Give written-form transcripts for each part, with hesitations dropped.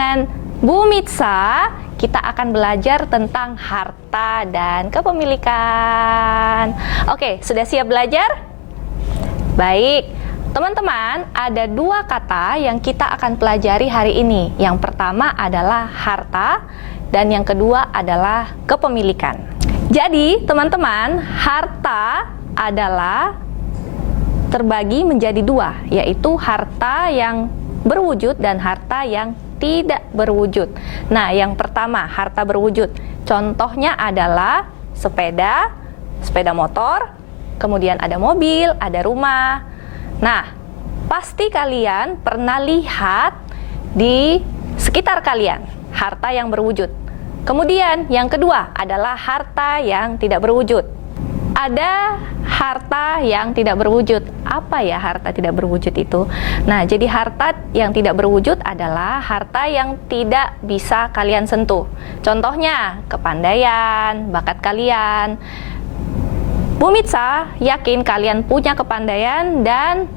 dengan Bu Mitsa, kita akan belajar tentang harta dan kepemilikan. Oke, sudah siap belajar? Baik, teman-teman, ada dua kata yang kita akan pelajari hari ini. Yang pertama adalah harta, dan yang kedua adalah kepemilikan. Jadi, teman-teman, harta adalah terbagi menjadi dua, yaitu harta yang berwujud dan harta yang tidak berwujud. Nah, yang pertama, harta berwujud. Contohnya adalah sepeda motor, kemudian ada mobil, ada rumah. Nah, pasti kalian pernah lihat di sekitar kalian harta yang berwujud. Kemudian yang kedua adalah harta yang tidak berwujud. Ada harta yang tidak berwujud. Apa ya harta tidak berwujud itu? Nah, jadi harta yang tidak berwujud adalah harta yang tidak bisa kalian sentuh. Contohnya, kepandaian, bakat kalian. Bu Mitsa yakin kalian punya kepandaian dan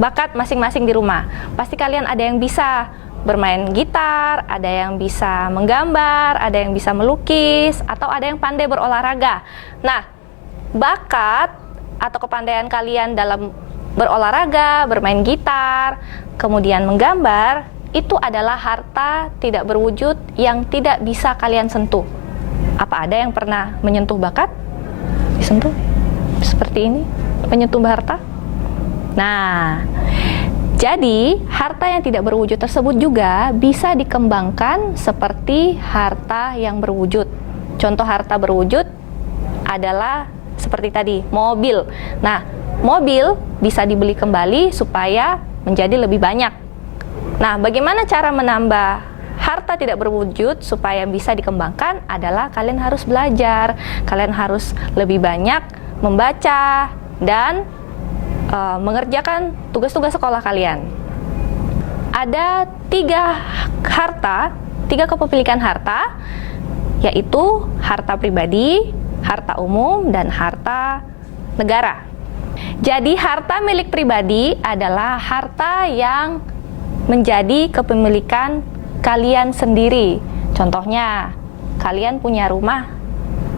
bakat masing-masing di rumah. Pasti kalian ada yang bisa bermain gitar, ada yang bisa menggambar, ada yang bisa melukis, atau ada yang pandai berolahraga. Nah, bakat atau kepandaian kalian dalam berolahraga, bermain gitar, kemudian menggambar, itu adalah harta tidak berwujud yang tidak bisa kalian sentuh. Apa ada yang pernah menyentuh bakat? Disentuh? Seperti ini, menyentuh harta? Nah, jadi harta yang tidak berwujud tersebut juga bisa dikembangkan seperti harta yang berwujud. Contoh harta berwujud adalah seperti tadi, mobil. Nah, mobil bisa dibeli kembali supaya menjadi lebih banyak. Nah, bagaimana cara menambah harta tidak berwujud supaya bisa dikembangkan adalah kalian harus belajar, kalian harus lebih banyak membaca dan mengerjakan tugas-tugas sekolah kalian. Ada tiga kepemilikan harta, yaitu harta pribadi, harta umum, dan harta negara. Jadi harta milik pribadi adalah harta yang menjadi kepemilikan kalian sendiri. Contohnya, kalian punya rumah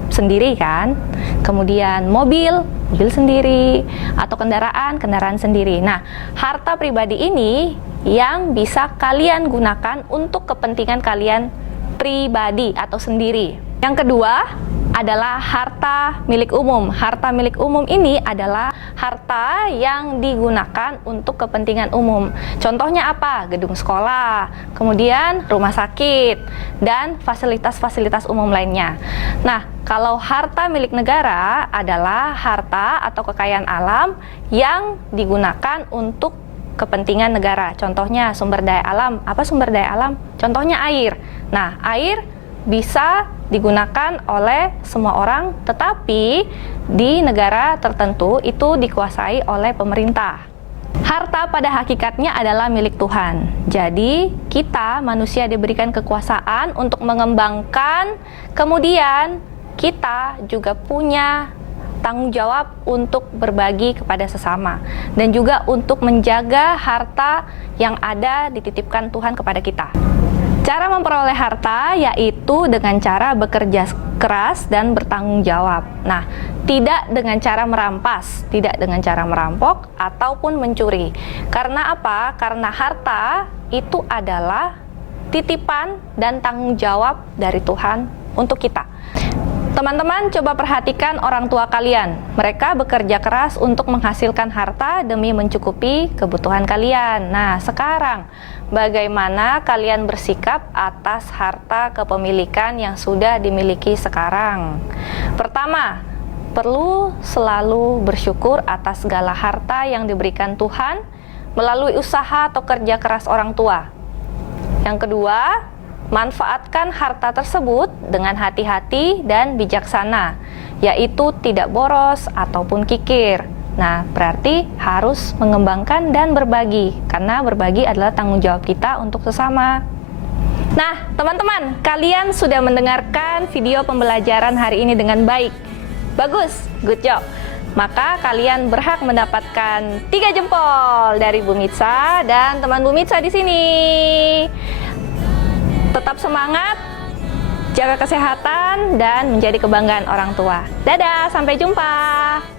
sendiri kan? Kemudian mobil sendiri, atau kendaraan sendiri. Nah, harta pribadi ini yang bisa kalian gunakan untuk kepentingan kalian pribadi atau sendiri. Yang kedua adalah harta milik umum. Harta milik umum ini adalah harta yang digunakan untuk kepentingan umum. Contohnya apa? Gedung sekolah, kemudian rumah sakit, dan fasilitas-fasilitas umum lainnya. Nah, kalau harta milik negara adalah harta atau kekayaan alam yang digunakan untuk kepentingan negara. Contohnya sumber daya alam. Apa sumber daya alam? Contohnya air. Nah, air bisa digunakan oleh semua orang, tetapi di negara tertentu itu dikuasai oleh pemerintah. Harta pada hakikatnya adalah milik Tuhan. Jadi, kita manusia diberikan kekuasaan untuk mengembangkan, kemudian kita juga punya tanggung jawab untuk berbagi kepada sesama dan juga untuk menjaga harta yang ada dititipkan Tuhan kepada kita. Cara memperoleh harta yaitu dengan cara bekerja keras dan bertanggung jawab. Nah, tidak dengan cara merampas, tidak dengan cara merampok ataupun mencuri. Karena apa? Karena harta itu adalah titipan dan tanggung jawab dari Tuhan untuk kita. Teman-teman, coba perhatikan orang tua kalian. Mereka bekerja keras untuk menghasilkan harta demi mencukupi kebutuhan kalian. Nah, sekarang bagaimana kalian bersikap atas harta kepemilikan yang sudah dimiliki sekarang? Pertama, perlu selalu bersyukur atas segala harta yang diberikan Tuhan melalui usaha atau kerja keras orang tua. Yang kedua, manfaatkan harta tersebut dengan hati-hati dan bijaksana, yaitu tidak boros ataupun kikir. Nah, berarti harus mengembangkan dan berbagi, karena berbagi adalah tanggung jawab kita untuk sesama. Nah, teman-teman, kalian sudah mendengarkan video pembelajaran hari ini dengan baik. Bagus, good job. Maka kalian berhak mendapatkan 3 jempol dari Bu Mitsa dan teman Bu Mitsa di sini. Tetap semangat, jaga kesehatan, dan menjadi kebanggaan orang tua. Dadah, sampai jumpa.